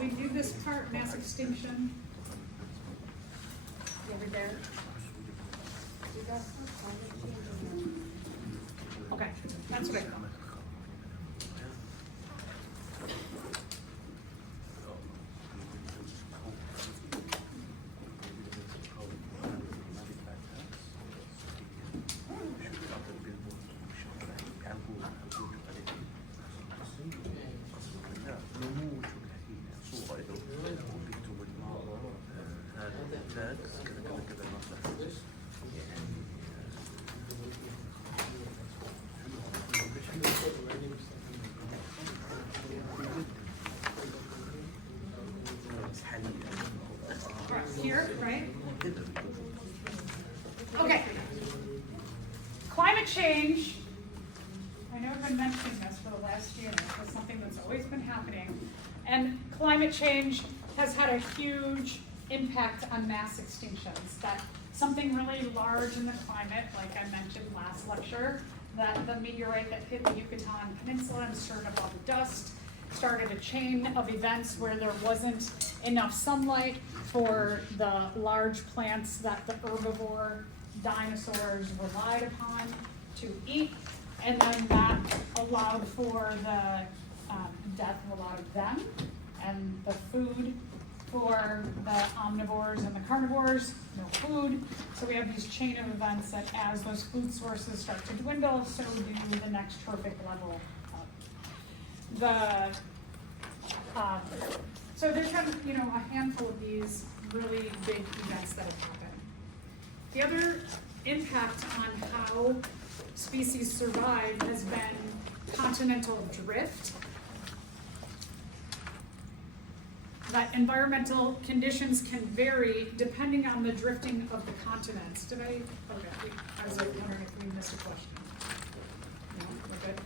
we do this part, mass extinction? Over there? Okay, that's what I thought. Here, right? Okay. Climate change, I know I've been mentioning this for the last year, it's something that's always been happening. And climate change has had a huge impact on mass extinctions. That something really large in the climate, like I mentioned last lecture, that the meteorite that hit the Yucatan Peninsula and stirred up all the dust, started a chain of events where there wasn't enough sunlight for the large plants that the herbivore dinosaurs relied upon to eat, and then that allowed for the death of a lot of them, and the food for the omnivores and the carnivores, no food. So we have these chain of events that as those food sources start to dwindle, so do the next trophic level up. So there's been, a handful of these really big events that have happened. The other impact on how species survive has been continental drift. That environmental conditions can vary depending on the drifting of the continents. I was wondering if we missed a question. No, we're good?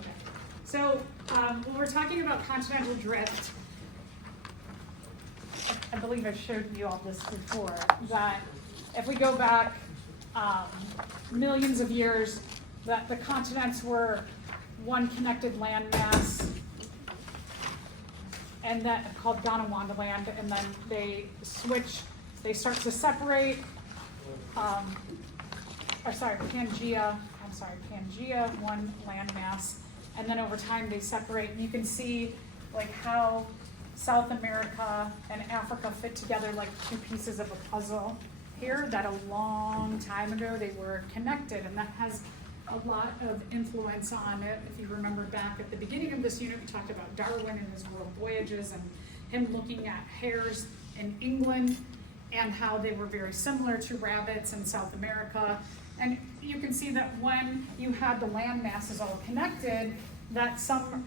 Okay. So when we're talking about continental drift, I believe I showed you all this before, that if we go back millions of years, that the continents were one connected landmass, and that called Gondwana land, and then they start to separate, Pangea, one landmass, and then over time they separate, and you can see like how South America and Africa fit together like two pieces of a puzzle here, that a long time ago they were connected, and that has a lot of influence on it. If you remember back at the beginning of this unit, we talked about Darwin and his world voyages and him looking at hares in England and how they were very similar to rabbits in South America. And you can see that when you had the land masses all connected, that some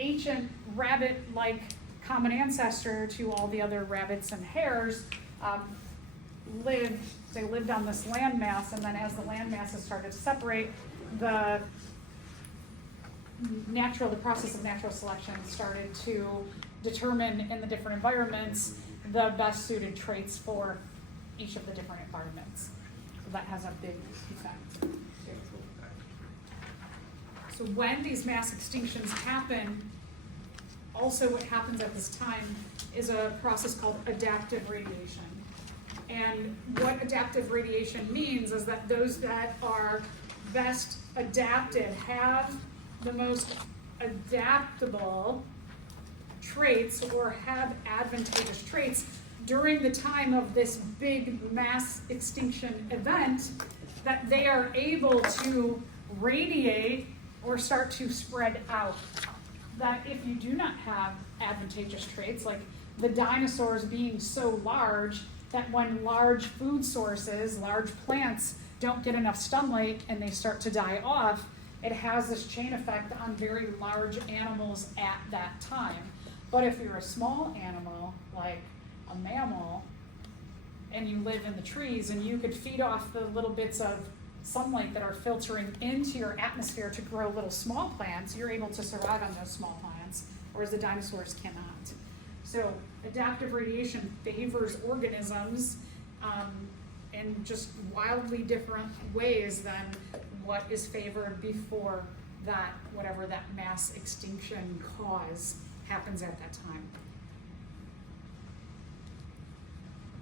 ancient rabbit-like common ancestor to all the other rabbits and hares lived on this landmass, and then as the land masses started to separate, the process of natural selection started to determine in the different environments the best suited traits for each of the different environments. So that has a big effect. So when these mass extinctions happen, also what happens at this time is a process called adaptive radiation. And what adaptive radiation means is that those that are best adapted have the most adaptable traits or have advantageous traits during the time of this big mass extinction event, that they are able to radiate or start to spread out. That if you do not have advantageous traits, like the dinosaurs being so large that when large food sources, large plants don't get enough sunlight and they start to die off, it has this chain effect on very large animals at that time. But if you're a small animal, like a mammal, and you live in the trees and you could feed off the little bits of sunlight that are filtering into your atmosphere to grow little small plants, you're able to survive on those small plants, whereas the dinosaurs cannot. So adaptive radiation favors organisms in just wildly different ways than what is favored before that, whatever that mass extinction cause happens at that time.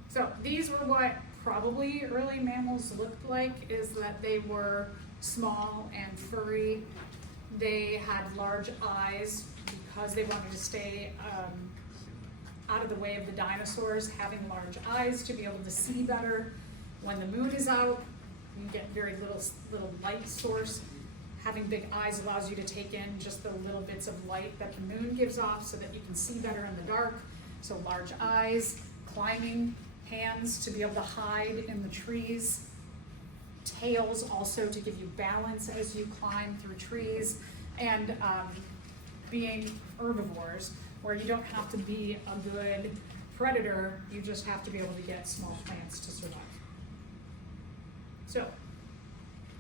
So these were what probably early mammals looked like, is that they were small and furry. They had large eyes because they wanted to stay out of the way of the dinosaurs, having large eyes to be able to see better. When the moon is out, you get very little light source. Having big eyes allows you to take in just the little bits of light that the moon gives off so that you can see better in the dark. So large eyes, climbing, hands to be able to hide in the trees, tails also to give you balance as you climb through trees, and being herbivores, where you don't have to be a good predator, you just have to be able to get small plants to survive. So,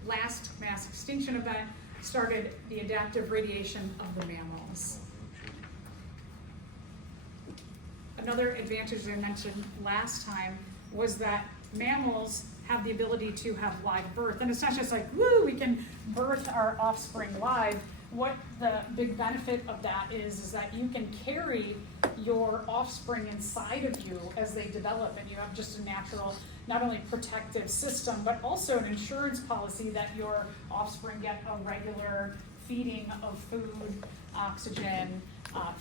last mass extinction event started the adaptive radiation of the mammals. Another advantage I mentioned last time was that mammals have the ability to have live birth. And it's not just like, woo, we can birth our offspring live. What the big benefit of that is that you can carry your offspring inside of you as they develop, and you have just a natural, not only protective system, but also an insurance policy that your offspring get a regular feeding of food, oxygen,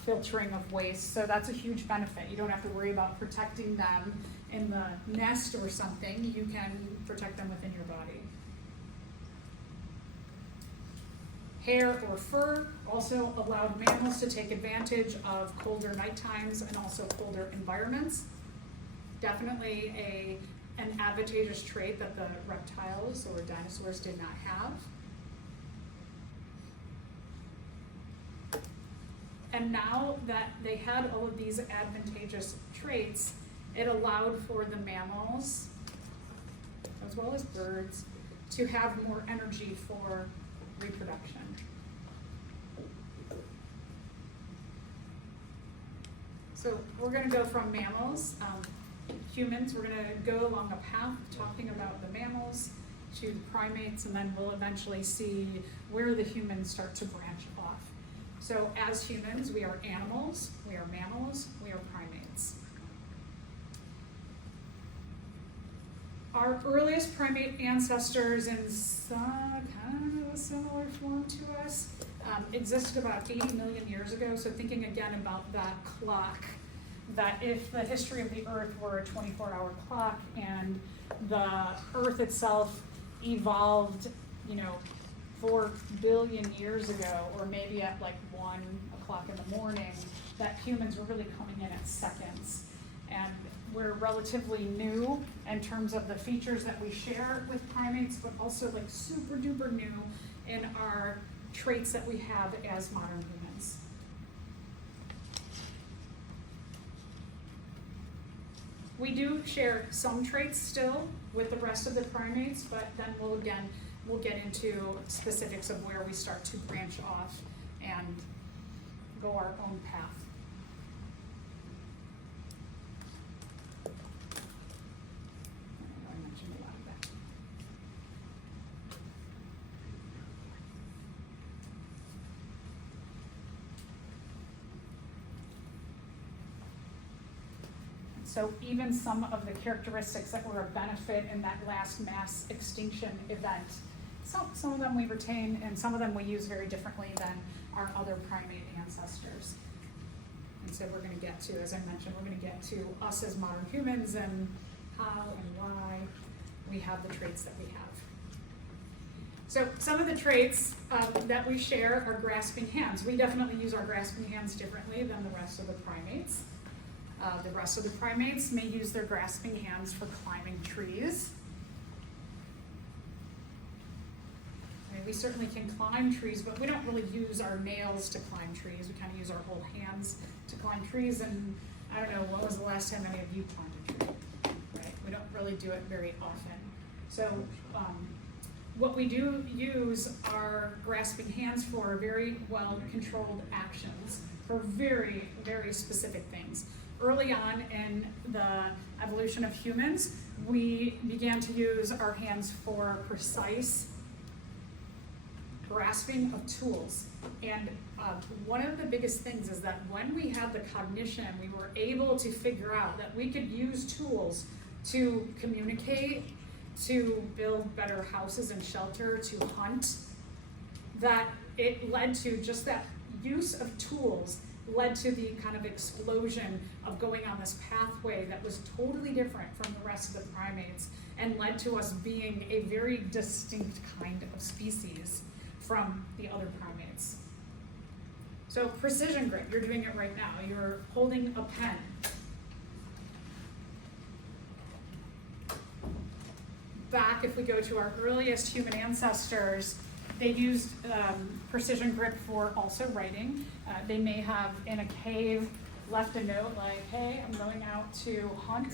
filtering of waste. So that's a huge benefit. You don't have to worry about protecting them in the nest or something. You can protect them within your body. Hair or fur also allowed mammals to take advantage of colder night times and also colder environments. Definitely an advantageous trait that the reptiles or dinosaurs did not have. And now that they had all of these advantageous traits, it allowed for the mammals, as well as birds, to have more energy for reproduction. So we're going to go from mammals, humans, we're going to go along a path talking about the mammals to the primates, and then we'll eventually see where the humans start to branch off. So as humans, we are animals, we are mammals, we are primates. Our earliest primate ancestors in some kind of a similar form to us existed about 80 million years ago. So thinking again about that clock, that if the history of the Earth were a 24-hour clock and the Earth itself evolved, 4 billion years ago, or maybe at like 1 o'clock in the morning, that humans were really coming in at seconds. And we're relatively new in terms of the features that we share with primates, but also like super duper new in our traits that we have as modern humans. We do share some traits still with the rest of the primates, but then we'll get into specifics of where we start to branch off and go our own path. I mentioned a lot of that. So even some of the characteristics that were a benefit in that last mass extinction event, some of them we retain and some of them we use very differently than our other primate ancestors. And so we're going to get to, as I mentioned, we're going to get to us as modern humans and how and why we have the traits that we have. So some of the traits that we share are grasping hands. We definitely use our grasping hands differently than the rest of the primates. The rest of the primates may use their grasping hands for climbing trees. We certainly can climb trees, but we don't really use our nails to climb trees. We kind of use our whole hands to climb trees, and I don't know, when was the last time any of you climbed a tree, right? We don't really do it very often. So what we do use our grasping hands for very well-controlled actions, for very, very specific things. Early on in the evolution of humans, we began to use our hands for precise grasping of tools. And one of the biggest things is that when we had the cognition, we were able to figure out that we could use tools to communicate, to build better houses and shelter, to hunt, that it led to just that use of tools led to the kind of explosion of going on this pathway that was totally different from the rest of the primates and led to us being a very distinct kind of species from the other primates. So precision grip, you're doing it right now. You're holding a pen. Back, if we go to our earliest human ancestors, they used precision grip for also writing. They may have, in a cave, left a note like, hey, I'm going out to hunt.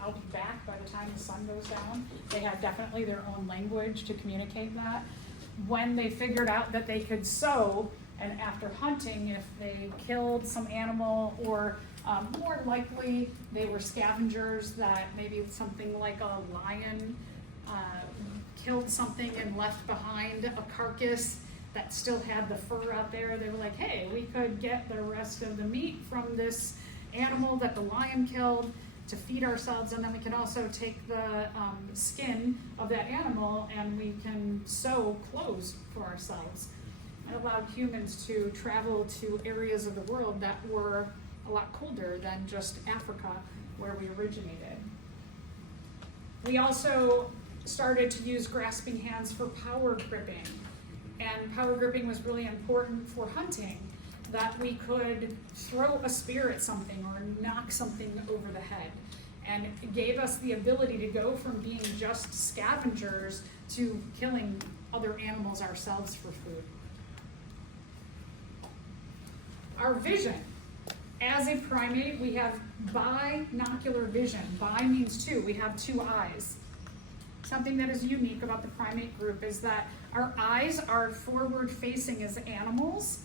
I'll be back by the time the sun goes down. They had definitely their own language to communicate that. When they figured out that they could sew, and after hunting, if they killed some animal, or more likely they were scavengers, that maybe something like a lion killed something and left behind a carcass that still had the fur out there. They were like, hey, we could get the rest of the meat from this animal that the lion killed to feed ourselves, and then we can also take the skin of that animal and we can sew clothes for ourselves. It allowed humans to travel to areas of the world that were a lot colder than just Africa, where we originated. We also started to use grasping hands for power gripping. And power gripping was really important for hunting, that we could throw a spear at something or knock something over the head. And it gave us the ability to go from being just scavengers to killing other animals ourselves for food. Our vision. As a primate, we have binocular vision. Bi means two. We have two eyes. Something that is unique about the primate group is that our eyes are forward-facing as animals,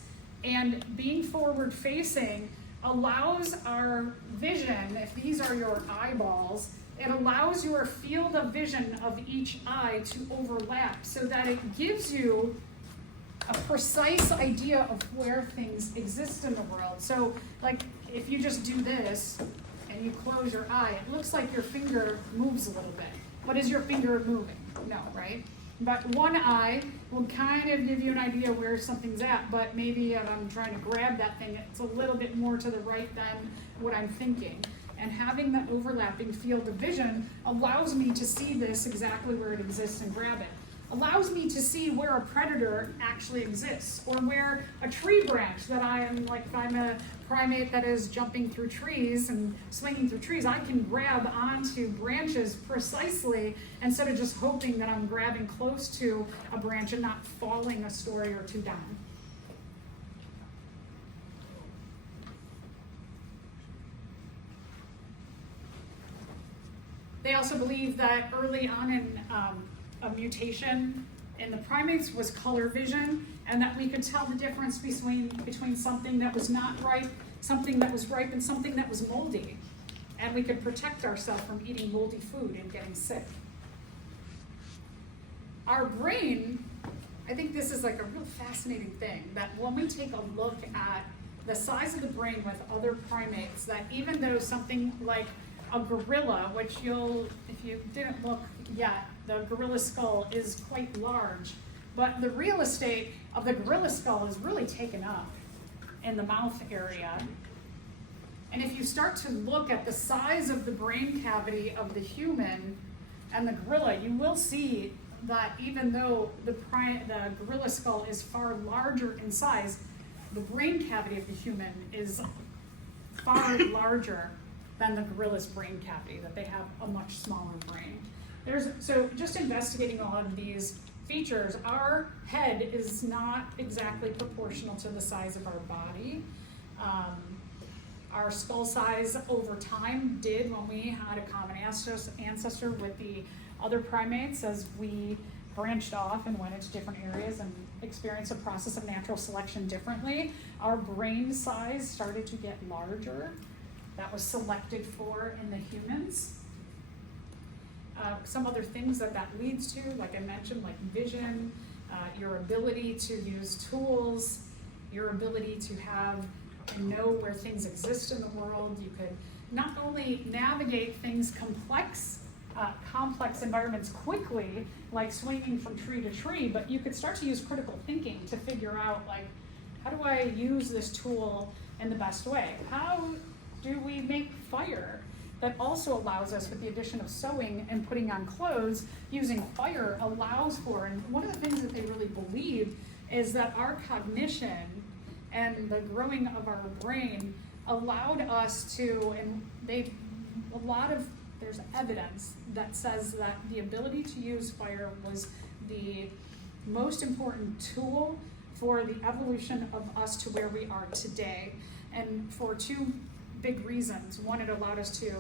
and being forward-facing allows our vision, if these are your eyeballs, it allows your field of vision of each eye to overlap so that it gives you a precise idea of where things exist in the world. So, like, if you just do this and you close your eye, it looks like your finger moves a little bit. But is your finger moving? No, right? But one eye will kind of give you an idea where something's at, but maybe if I'm trying to grab that thing, it's a little bit more to the right than what I'm thinking. And having that overlapping field of vision allows me to see this exactly where it exists and grab it. Allows me to see where a predator actually exists, or where a tree branch that I am, like if I'm a primate that is jumping through trees and swinging through trees, I can grab onto branches precisely instead of just hoping that I'm grabbing close to a branch and not falling a story or two down. They also believe that early on in a mutation in the primates was color vision, and that we could tell the difference between something that was not ripe, something that was ripe, and something that was moldy. And we could protect ourselves from eating moldy food and getting sick. Our brain, I think this is like a real fascinating thing, that when we take a look at the size of the brain with other primates, that even though something like a gorilla, which if you didn't look yet, the gorilla skull is quite large, but the real estate of the gorilla skull is really taken up in the mouth area. And if you start to look at the size of the brain cavity of the human and the gorilla, you will see that even though the gorilla skull is far larger in size, the brain cavity of the human is far larger than the gorilla's brain cavity, that they have a much smaller brain. So just investigating all of these features, our head is not exactly proportional to the size of our body. Our skull size over time did when we had a common ancestor with the other primates as we branched off and went into different areas and experienced a process of natural selection differently. Our brain size started to get larger. That was selected for in the humans. Some other things that leads to, like I mentioned, like vision, your ability to use tools, your ability to have and know where things exist in the world. You could not only navigate things complex environments quickly, like swinging from tree to tree, but you could start to use critical thinking to figure out, like, how do I use this tool in the best way? How do we make fire? That also allows us, with the addition of sewing and putting on clothes, using fire allows for, and one of the things that they really believe is that our cognition and the growing of our brain allowed us to, and there's evidence that says that the ability to use fire was the most important tool for the evolution of us to where we are today. And for two big reasons. One, it allowed us to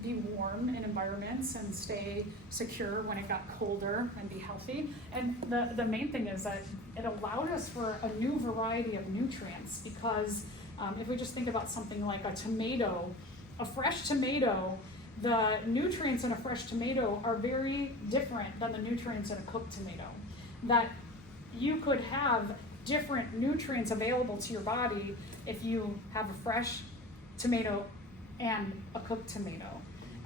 be warm in environments and stay secure when it got colder and be healthy. And the main thing is that it allowed us for a new variety of nutrients, because if we just think about something like a tomato, a fresh tomato, the nutrients in a fresh tomato are very different than the nutrients in a cooked tomato. That you could have different nutrients available to your body if you have a fresh tomato and a cooked tomato.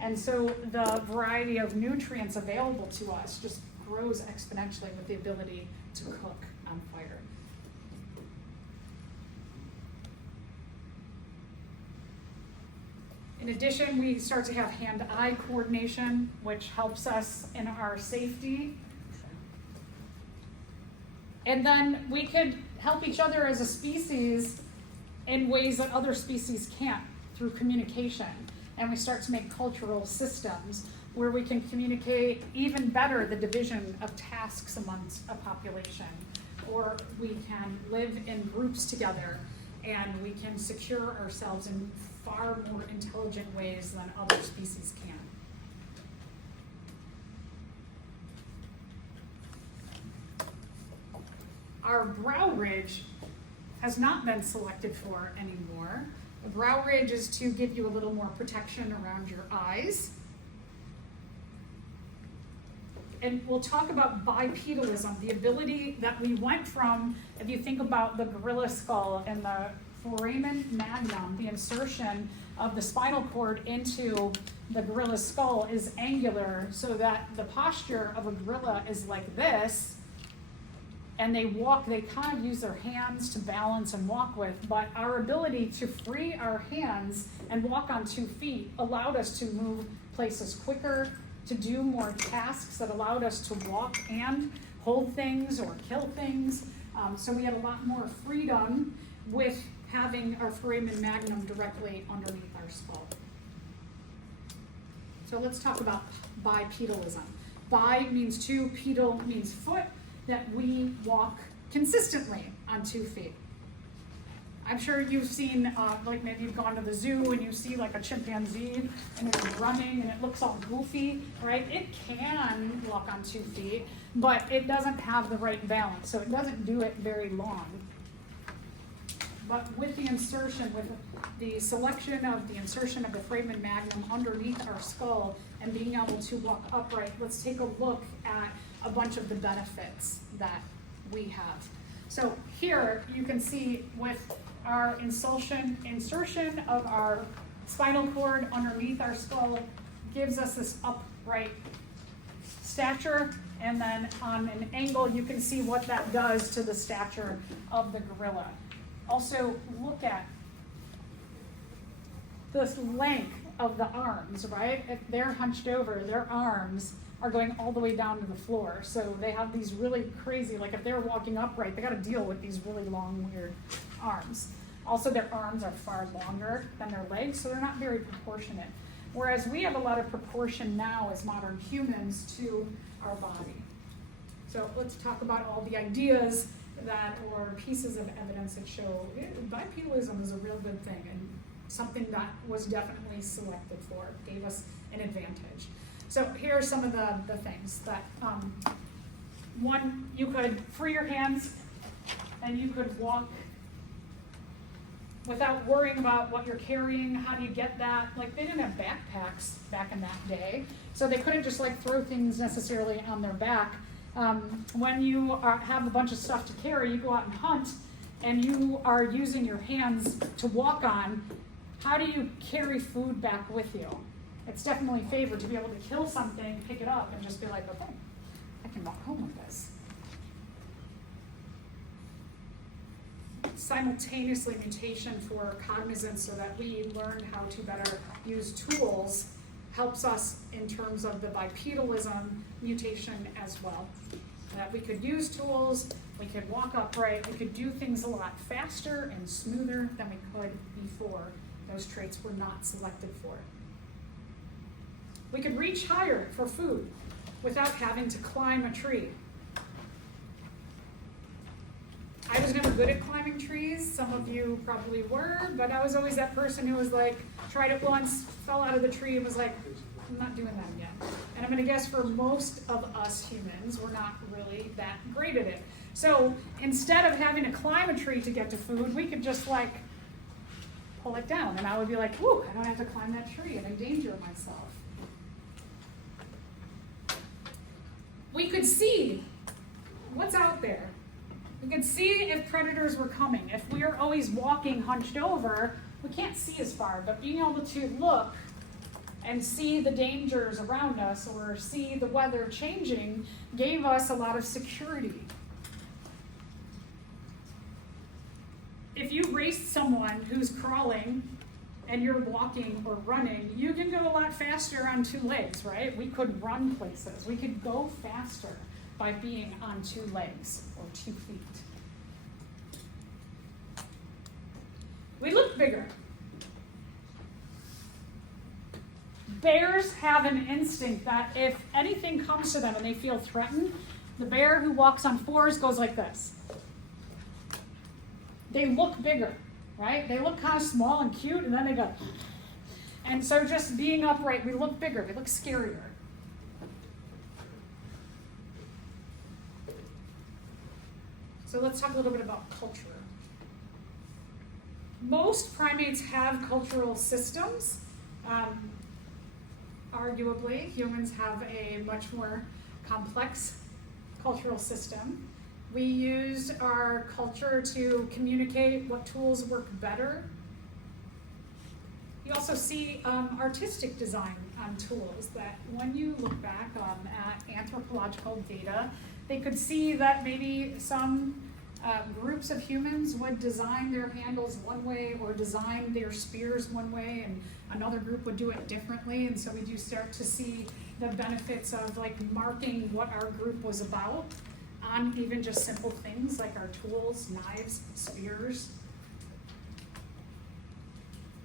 And so the variety of nutrients available to us just grows exponentially with the ability to cook on fire. In addition, we start to have hand-eye coordination, which helps us in our safety. And then we could help each other as a species in ways that other species can't, through communication. And we start to make cultural systems where we can communicate even better the division of tasks amongst a population. Or we can live in groups together, and we can secure ourselves in far more intelligent ways than other species can. Our brow ridge has not been selected for anymore. The brow ridge is to give you a little more protection around your eyes. And we'll talk about bipedalism, the ability that we went from, if you think about the gorilla skull and the foramen magnum, the insertion of the spinal cord into the gorilla's skull is angular, so that the posture of a gorilla is like this, and they kind of use their hands to balance and walk with, but our ability to free our hands and walk on 2 feet allowed us to move places quicker, to do more tasks that allowed us to walk and hold things or kill things. So we had a lot more freedom with having our foramen magnum directly underneath our skull. So let's talk about bipedalism. Bi means 2, pedal means foot, that we walk consistently on 2 feet. I'm sure you've seen, like maybe you've gone to the zoo and you see like a chimpanzee and it's running and it looks all goofy, right? It can walk on 2 feet, but it doesn't have the right balance, so it doesn't do it very long. But with the insertion, with the selection of the insertion of the foramen magnum underneath our skull and being able to walk upright, let's take a look at a bunch of the benefits that we have. So here you can see with our insertion of our spinal cord underneath our skull gives us this upright stature, and then on an angle you can see what that does to the stature of the gorilla. Also look at this length of the arms, right? If they're hunched over, their arms are going all the way down to the floor. So they have these really crazy, like if they're walking upright, they gotta deal with these really long, weird arms. Also, their arms are far longer than their legs, so they're not very proportionate. Whereas we have a lot of proportion now as modern humans to our body. So let's talk about all the ideas that, or pieces of evidence that show bipedalism is a real good thing and something that was definitely selected for, gave us an advantage. So here are some of the things that, one, you could free your hands and you could walk without worrying about what you're carrying. How do you get that? Like, they didn't have backpacks back in that day, so they couldn't just like throw things necessarily on their back. When you have a bunch of stuff to carry, you go out and hunt, and you are using your hands to walk on. How do you carry food back with you? It's definitely favored to be able to kill something, pick it up, and just be like, okay, I can walk home with this. Simultaneously, mutation for cognizance so that we learn how to better use tools helps us in terms of the bipedalism mutation as well. That we could use tools, we could walk upright, we could do things a lot faster and smoother than we could before those traits were not selected for. We could reach higher for food without having to climb a tree. I was never good at climbing trees. Some of you probably were, but I was always that person who was like, tried it once, fell out of the tree, and was like, I'm not doing that again. And I'm gonna guess for most of us humans, we're not really that great at it. So instead of having to climb a tree to get to food, we could just like pull it down. And I would be like, whew, I don't have to climb that tree and endanger myself. We could see what's out there. We could see if predators were coming. If we are always walking hunched over, we can't see as far, but being able to look and see the dangers around us or see the weather changing gave us a lot of security. If you raced someone who's crawling and you're walking or running, you can go a lot faster on two legs, right? We could run places. We could go faster by being on two legs or 2 feet. We look bigger. Bears have an instinct that if anything comes to them and they feel threatened, the bear who walks on 4s goes like this. They look bigger, right? They look kind of small and cute, and then they go. And so just being upright, we look bigger, we look scarier. So let's talk a little bit about culture. Most primates have cultural systems. Arguably, humans have a much more complex cultural system. We use our culture to communicate what tools work better. You also see artistic design tools that when you look back at anthropological data, they could see that maybe some groups of humans would design their handles one way or design their spears one way, and another group would do it differently. And so we do start to see the benefits of like marking what our group was about on even just simple things like our tools, knives, spears.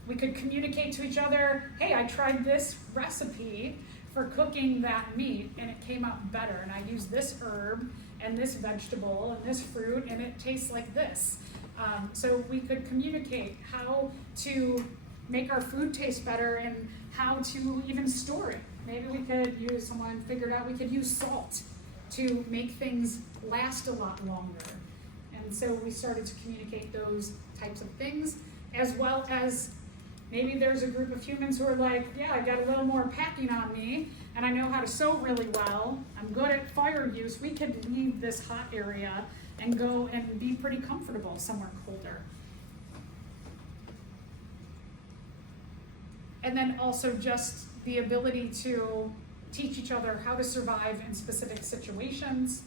We could communicate to each other, hey, I tried this recipe for cooking that meat and it came out better, and I used this herb and this vegetable and this fruit and it tastes like this. So we could communicate how to make our food taste better and how to even store it. Maybe we could use, someone figured out we could use salt to make things last a lot longer. And so we started to communicate those types of things, as well as maybe there's a group of humans who are like, yeah, I got a little more packing on me, and I know how to sew really well. I'm good at fire use. We could leave this hot area and go and be pretty comfortable somewhere colder. And then also just the ability to teach each other how to survive in specific situations.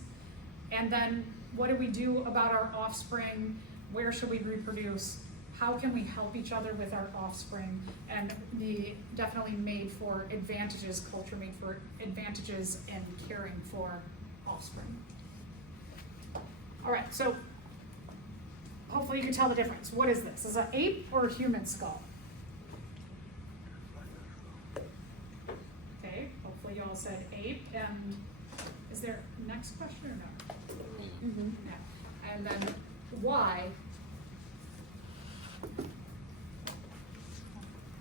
And then what do we do about our offspring? Where should we reproduce? How can we help each other with our offspring? And definitely made for advantages, culture made for advantages in caring for offspring. All right, so hopefully you can tell the difference. What is this? Is it an ape or a human skull? Okay, hopefully you all said ape. And is there a next question or no? Mm-hmm. Yeah. And then why? I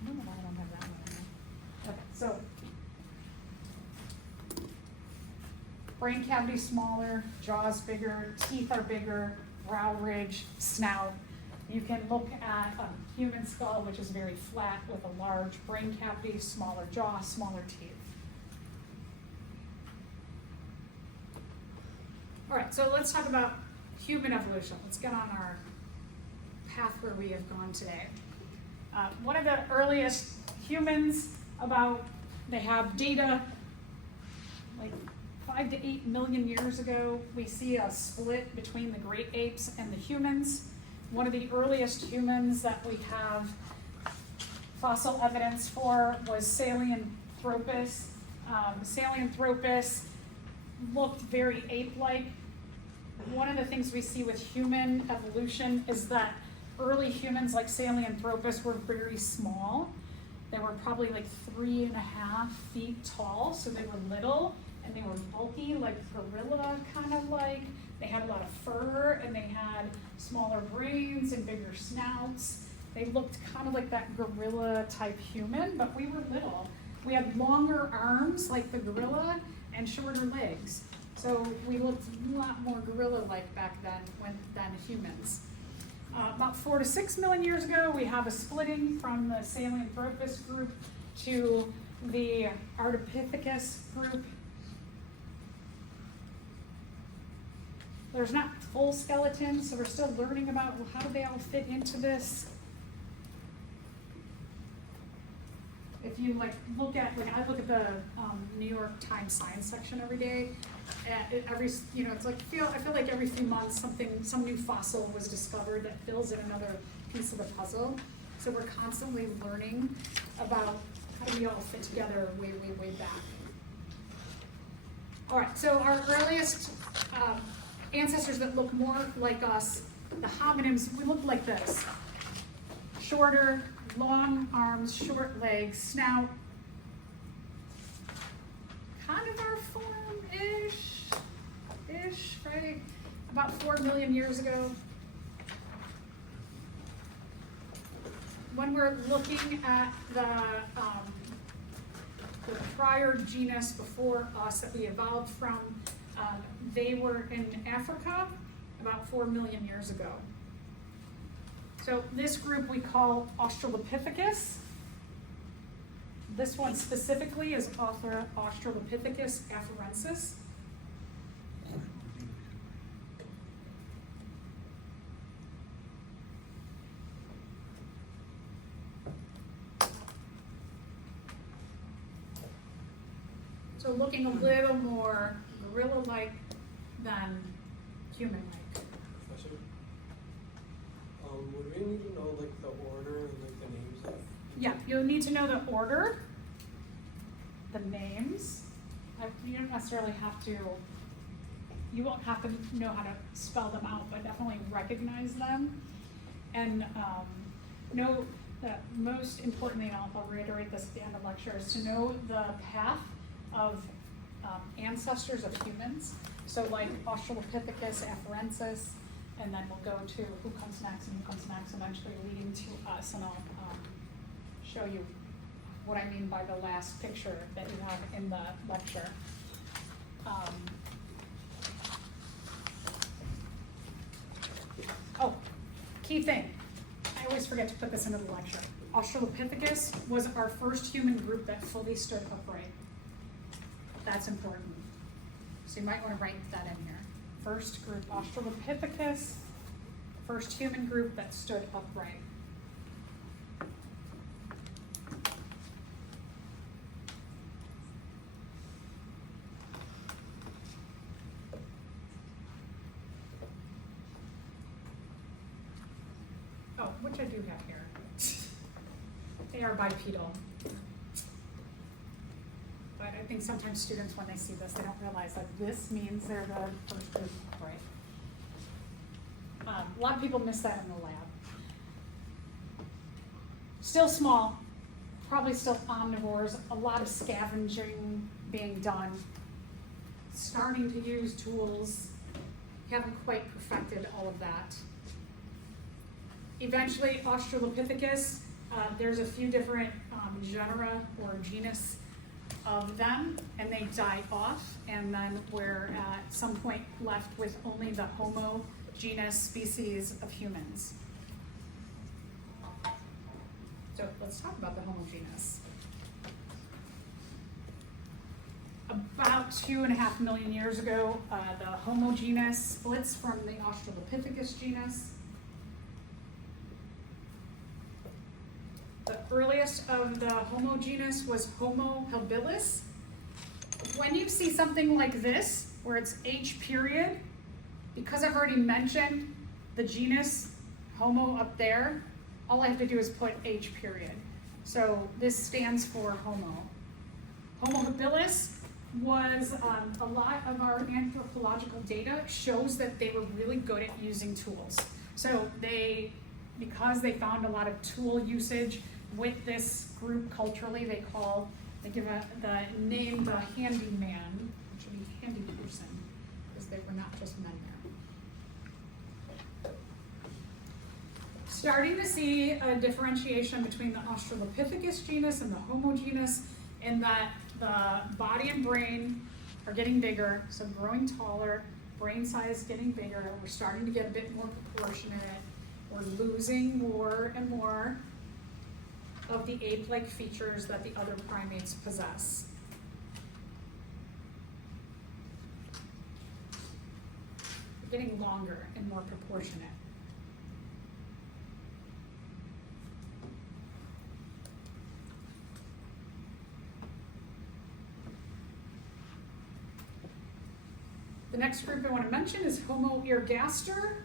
don't know why I don't have that one in there. Okay, so brain cavity smaller, jaws bigger, teeth are bigger, brow ridge, snout. You can look at a human skull, which is very flat with a large brain cavity, smaller jaw, smaller teeth. All right, so let's talk about human evolution. Let's get on our path where we have gone today. One of the earliest humans they have data like 5 to 8 million years ago. We see a split between the great apes and the humans. One of the earliest humans that we have fossil evidence for was Sahelanthropus. Sahelanthropus looked very ape-like. One of the things we see with human evolution is that early humans like Sahelanthropus were very small. They were probably like 3.5 feet tall, so they were little, and they were bulky, like gorilla kind of like. They had a lot of fur, and they had smaller brains and bigger snouts. They looked kind of like that gorilla type human, but we were little. We had longer arms like the gorilla and shorter legs. So we looked a lot more gorilla-like back then than humans. About 4 to 6 million years ago, we have a splitting from the Sahelanthropus group to the Ardipithecus group. There's not full skeletons, so we're still learning about how do they all fit into this. If you I look at the New York Times science section every day. It's like I feel like every few months some new fossil was discovered that fills in another piece of the puzzle. So we're constantly learning about how do we all fit together way back. All right, so our earliest ancestors that look more like us, the hominins, we look like this. Shorter, long arms, short legs, snout. Kind of our form-ish, right? About 4 million years ago. When we're looking at the prior genus before us that we evolved from, they were in Africa about 4 million years ago. So this group we call Australopithecus. This one specifically is Australopithecus afarensis. So looking a little more gorilla-like than human-like. Professor, would we need to know like the order and like the names of? Yeah, you'll need to know the order, the names. You don't necessarily have to, you won't have to know how to spell them out, but definitely recognize them. And know that most importantly, and I'll reiterate this at the end of the lecture, is to know the path of ancestors of humans. So like Australopithecus afarensis, and then we'll go to who comes next and who comes next, eventually leading to us, and I'll show you what I mean by the last picture that you have in the lecture. Key thing, I always forget to put this into the lecture. Australopithecus was our first human group that fully stood upright. That's important. So you might want to write that in here. First group, Australopithecus, first human group that stood upright. Oh, which I do have here. They are bipedal. But I think sometimes students, when they see this, they don't realize that this means they're the first group upright. A lot of people miss that in the lab. Still small, probably still omnivores, a lot of scavenging being done, starting to use tools, haven't quite perfected all of that. Eventually, Australopithecus, there's a few different genera or genus of them, and they die off, and then we're at some point left with only the Homo genus species of humans. So let's talk about the Homo genus. A about 2.5 million years ago, the Homo genus splits from the Australopithecus genus. The earliest of the Homo genus was Homo habilis. When you see something like this, where it's H period, because I've already mentioned the genus Homo up there, all I have to do is put H period. So this stands for Homo. Homo habilis was, a lot of our anthropological data shows that they were really good at using tools. So because they found a lot of tool usage with this group culturally, they give the name the handyman, which would be handy person, because they were not just men there. Starting to see a differentiation between the Australopithecus genus and the Homo genus, in that the body and brain are getting bigger, so growing taller, brain size getting bigger, we're starting to get a bit more proportionate, we're losing more and more of the ape-like features that the other primates possess. We're getting longer and more proportionate. The next group I want to mention is Homo ergaster.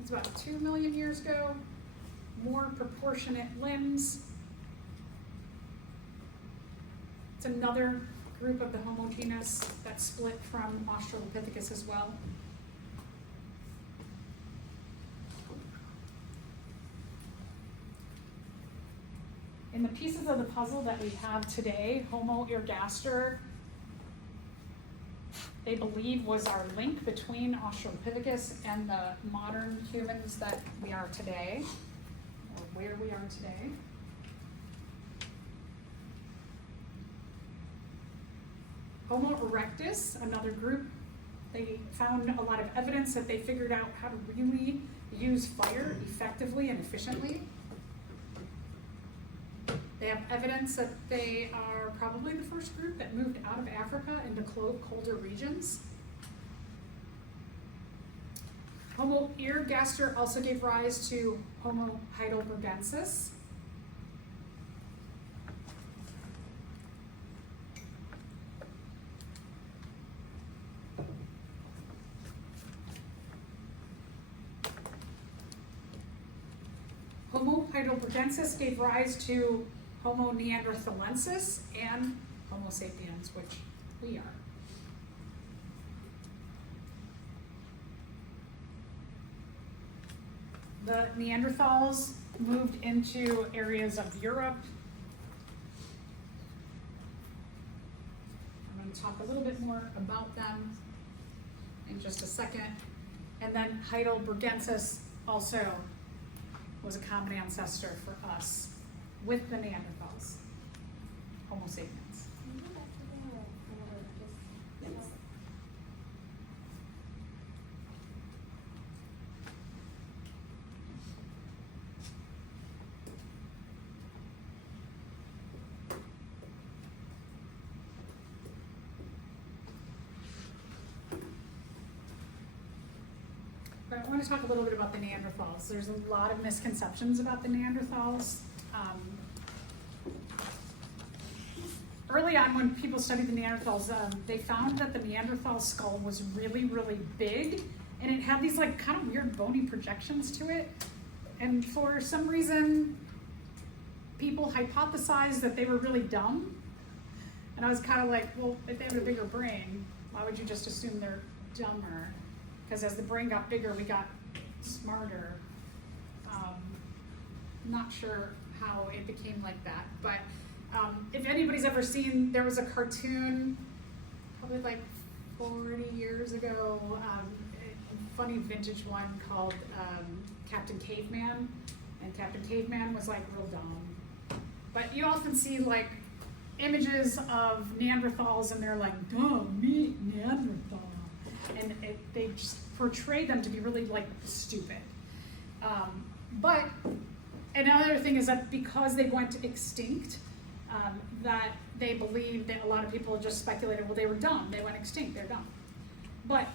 It's about 2 million years ago, more proportionate limbs. It's another group of the Homo genus that split from Australopithecus as well. In the pieces of the puzzle that we have today, Homo ergaster, they believe, was our link between Australopithecus and the modern humans that we are today, or where we are today. Homo erectus, another group, they found a lot of evidence that they figured out how to really use fire effectively and efficiently. They have evidence that they are probably the first group that moved out of Africa into colder regions. Homo ergaster also gave rise to Homo heidelbergensis. Homo heidelbergensis gave rise to Homo neanderthalensis and Homo sapiens, which we are. The Neanderthals moved into areas of Europe. I'm going to talk a little bit more about them in just a second. And then Heidelbergensis also was a common ancestor for us with the Neanderthals, Homo sapiens. Yes. But I want to talk a little bit about the Neanderthals. There's a lot of misconceptions about the Neanderthals. Early on, when people studied the Neanderthals, they found that the Neanderthal skull was really, really big, and it had these like kind of weird bony projections to it. And for some reason, people hypothesized that they were really dumb. And I was kind of like, well, if they have a bigger brain, why would you just assume they're dumber? Because as the brain got bigger, we got smarter. Not sure how it became like that, but if anybody's ever seen, there was a cartoon, probably like 40 years ago, a funny vintage one called Captain Caveman, and Captain Caveman was like real dumb. But you often see like images of Neanderthals and they're like, duh, me, Neanderthal. And they just portray them to be really like stupid. But another thing is that because they went extinct, that they believe that a lot of people just speculated, well, they were dumb, they went extinct, they're dumb. But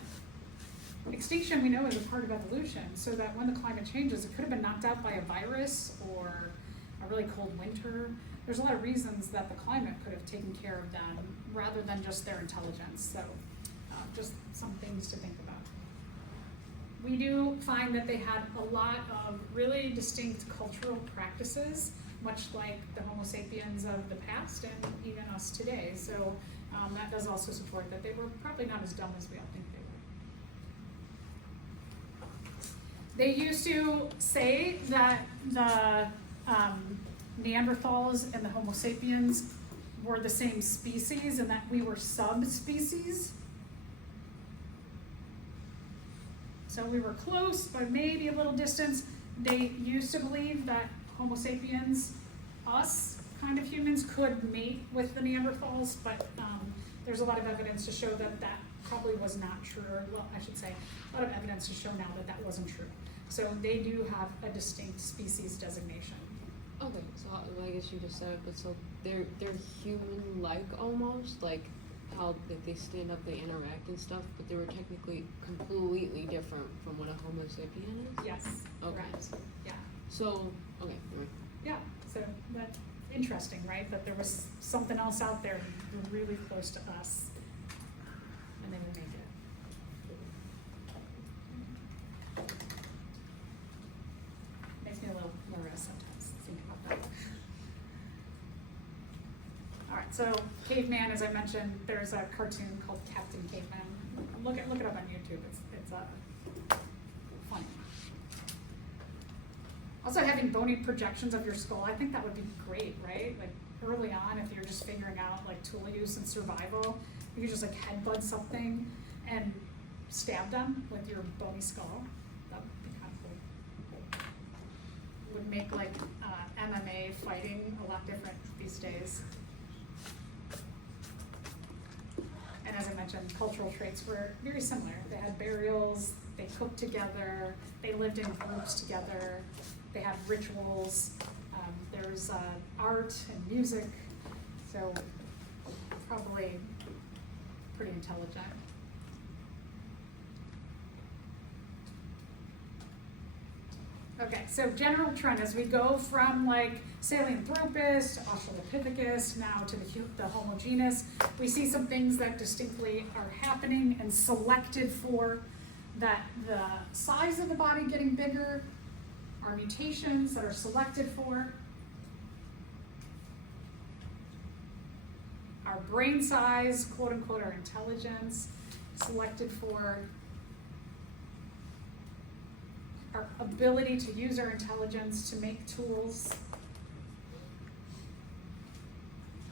extinction, we know, is a part of evolution, so that when the climate changes, it could have been knocked out by a virus or a really cold winter. There's a lot of reasons that the climate could have taken care of them rather than just their intelligence. So just some things to think about. We do find that they had a lot of really distinct cultural practices, much like the Homo sapiens of the past and even us today. So that does also support that they were probably not as dumb as we all think they were. They used to say that the Neanderthals and the Homo sapiens were the same species and that we were subspecies. So we were close, but maybe a little distance. They used to believe that Homo sapiens, us kind of humans, could mate with the Neanderthals, but there's a lot of evidence to show that that probably was not true, or well, I should say, a lot of evidence to show now that that wasn't true. So they do have a distinct species designation. Okay, so well, I guess you just said it, but so they're human-like almost, like how they stand up, they interact and stuff, but they were technically completely different from what a Homo sapien is? Yes, Okay. correct. Yeah, So, okay, yeah. So that's interesting, right? That there was something else out there who were really close to us, and they would make it. Makes me a little nervous sometimes to think about that. All right, so Caveman, as I mentioned, there's a cartoon called Captain Caveman. Look it up on YouTube. It's funny. Also, having bony projections of your skull, I think that would be great, right? Like early on, if you're just figuring out like tool use and survival, you could just like headbutt something and stab them with your bony skull. That would be kind of cool. Would make like MMA fighting a lot different these days. And as I mentioned, cultural traits were very similar. They had burials, they cooked together, they lived in groups together, they had rituals, there's art and music, so probably pretty intelligent. Okay, so general trend as we go from like Sahelanthropus to Australopithecus now to the Homo genus, we see some things that distinctly are happening and selected for, that the size of the body getting bigger are mutations that are selected for. Our brain size, quote unquote, our intelligence, selected for. Our ability to use our intelligence to make tools,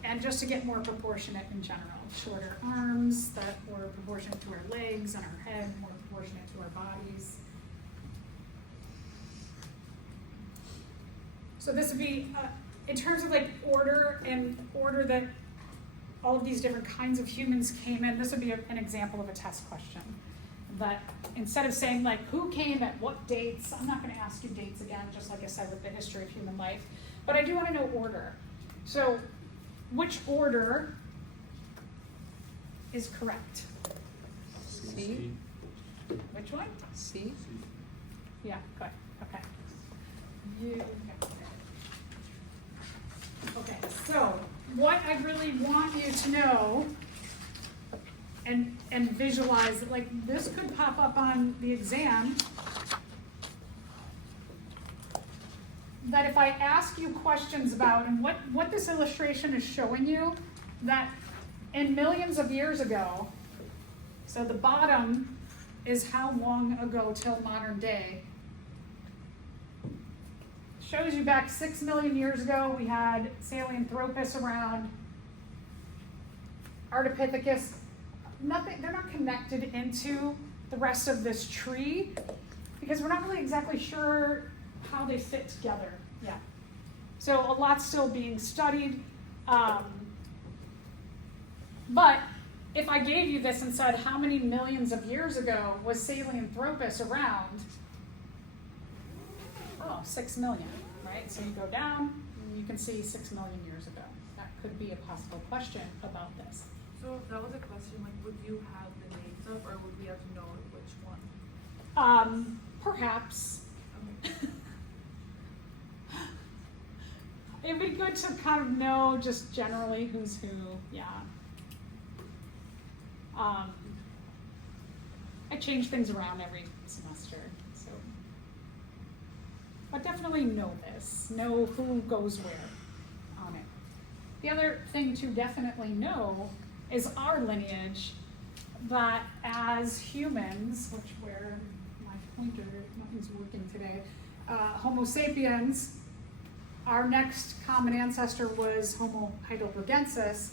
and just to get more proportionate in general. Shorter arms that were proportionate to our legs and our head, more proportionate to our bodies. So this would be, in terms of like order and order that all of these different kinds of humans came in, this would be an example of a test question. That instead of saying like who came at what dates, I'm not going to ask you dates again, just like I said with the history of human life, but I do want to know order. So which order is correct? C? Which one? C? Yeah, good. Okay. You, okay, so what I really want you to know and visualize, like this could pop up on the exam, that if I ask you questions about, and what this illustration is showing you, that in millions of years ago, so the bottom is how long ago till modern day, shows you back 6 million years ago, we had Sahelanthropus around, Ardipithecus. Nothing, they're not connected into the rest of this tree because we're not really exactly sure how they fit together yet. So a lot's still being studied. But if I gave you this and said how many millions of years ago was Sahelanthropus around, 6 million, right? So you go down and you can see 6 million years ago. could be a possible question about this. So if that was a question, like, would you have the names up, or would we have to know which one? Perhaps. Okay. It'd be good to kind of know just generally who's who, yeah. I change things around every semester, so. But definitely know this, know who goes where on it. The other thing to definitely know is our lineage, that as humans, where my pointer, nothing's working today, Homo sapiens, our next common ancestor was Homo heidelbergensis,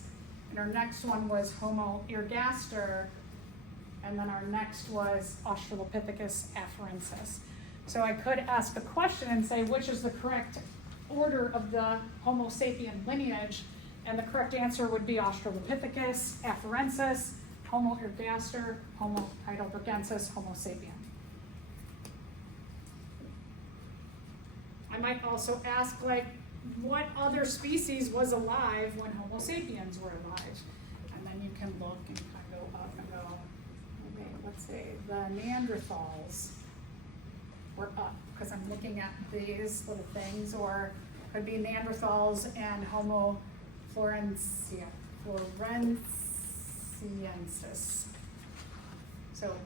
and our next one was Homo ergaster, and then our next was Australopithecus afarensis. So I could ask a question and say, which is the correct order of the Homo sapien lineage? And the correct answer would be Australopithecus afarensis, Homo ergaster, Homo heidelbergensis, Homo sapien. I might also ask, like, what other species was alive when Homo sapiens were alive? And then you can look and kind of go up and go, okay, let's see, the Neanderthals were up, because I'm looking at these little things, or could be Neanderthals and Homo floresiensis. So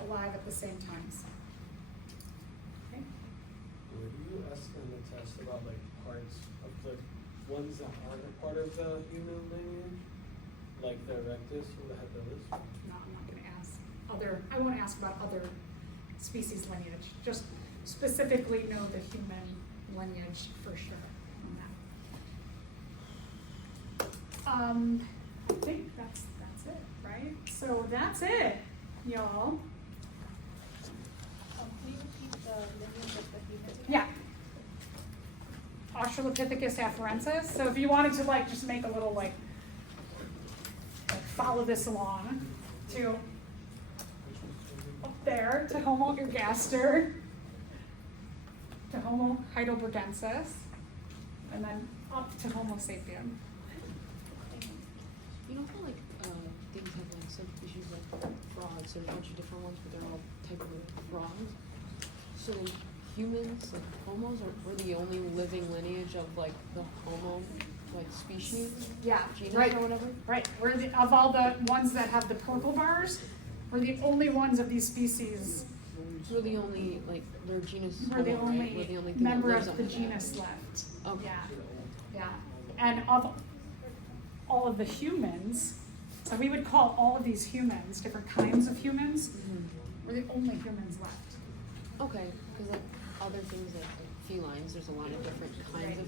alive at the same time. Okay. Where do you ask them to test about like parts of the ones that aren't a part of the human lineage? Like the erectus or the habilis? No, I'm not gonna ask I won't ask about other species lineage, just specifically know the human lineage for sure on that. I think that's it, right? So that's it, y'all. Can you repeat the lineage of the human? Yeah. Australopithecus afarensis. So if you wanted to like just make a little like follow this along to up there to Homo ergaster, to Homo heidelbergensis, and then up to Homo sapien. You know how like things have like subspecies like frogs, there's a bunch of different ones, but they're all type of frogs. So humans, like homos, were the only living lineage of like the Homo like species, Yeah, genus right. or whatever. Right. Of all the ones that have the purple bars, we're the only ones of these species. We're the only like their genus. We're the Homo, only right? We're the only thing member that lives of the on genus left. Okay. Yeah, yeah. And of all of the humans, so we would call all of these humans, different kinds of humans, we're the only humans left. Okay, because like other things like felines, there's a lot of different kinds of